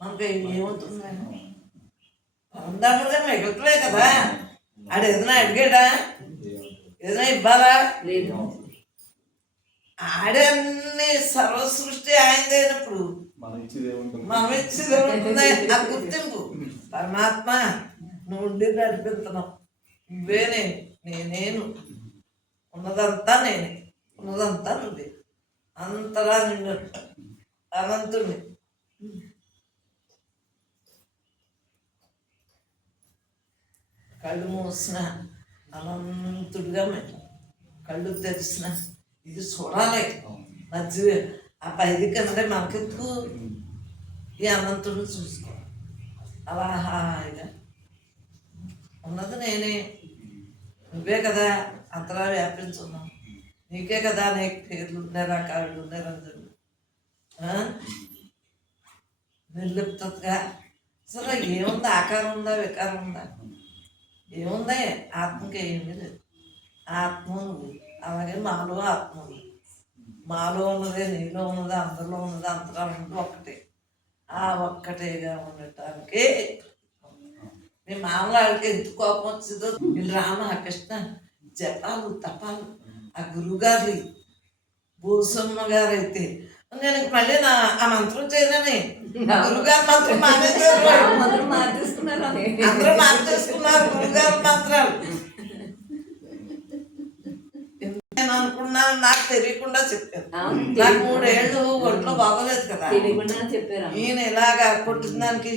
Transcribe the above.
మనకి ఏమవుతుంది పరందాములుగా మిగలట్లే కదా. ఆడు ఏదైనా అడిగాడా? ఏదైనా ఇవ్వాలా? లేదు. ఆడే అన్ని సర్వ సృష్టి ఆయనదైనప్పుడు మనం ఇచ్చేది ఏముంటుంది? ఆ గుర్తింపు పరమాత్మ నువ్వు ఉండి నడిపిస్తున్నావు, నువ్వే నేను ఉన్నదంతా నేనే, ఉన్నదంతా నువ్వే, అంతలా నిన్ను అనంతుని. కళ్ళు మూసిన అనంతుడిగా మేము, కళ్ళు తెరిచిన ఇది చూడాలి. మధ్య ఆ పైది కంటే మనకెందుకు, ఈ అనంతుడిని చూసుకో. అలా హాయిగా ఉన్నది నేనే, నువ్వే కదా అంతలా వ్యాపించున్నావు, నీకే కదా అనేక పేర్లు, నిరాకారుడు, నిరంజనుడు, నిర్లిప్తగా. అసలు ఏముంది? ఆకారం ఉందా, వికారం ఉందా? ఏముంది? ఆత్మకి ఏమీ లేదు. ఆత్మ నువ్వు, అలాగే మాలో ఆత్మ ఉంది. మాలో ఉన్నదే, నీలో ఉన్నది, అందరిలో ఉన్నది, అంతలా ఉన్నది ఒక్కటే. ఆ ఒక్కటేగా ఉండటానికి మీ మామూలు ఎంత కోపం వచ్చిందో. వీళ్ళు రామ కృష్ణ జపాలు తపాలు. ఆ గురువుగారి భూసమ్మ గారు అయితే నేను మళ్ళీ ఆ మంత్రం చేయనని గురుగారి మంత్రం మార్చేసుకున్నారు. అందరూ మార్చేసుకున్నారు గురుగారి మంత్రాలు. నేను అనుకున్నాను, నాకు తెలియకుండా చెప్పాను. నాకు 3 ఏళ్ళు ఒంట్లో బాగోలేదు కదా, ఈయన ఇలాగా కొట్టిన దానికి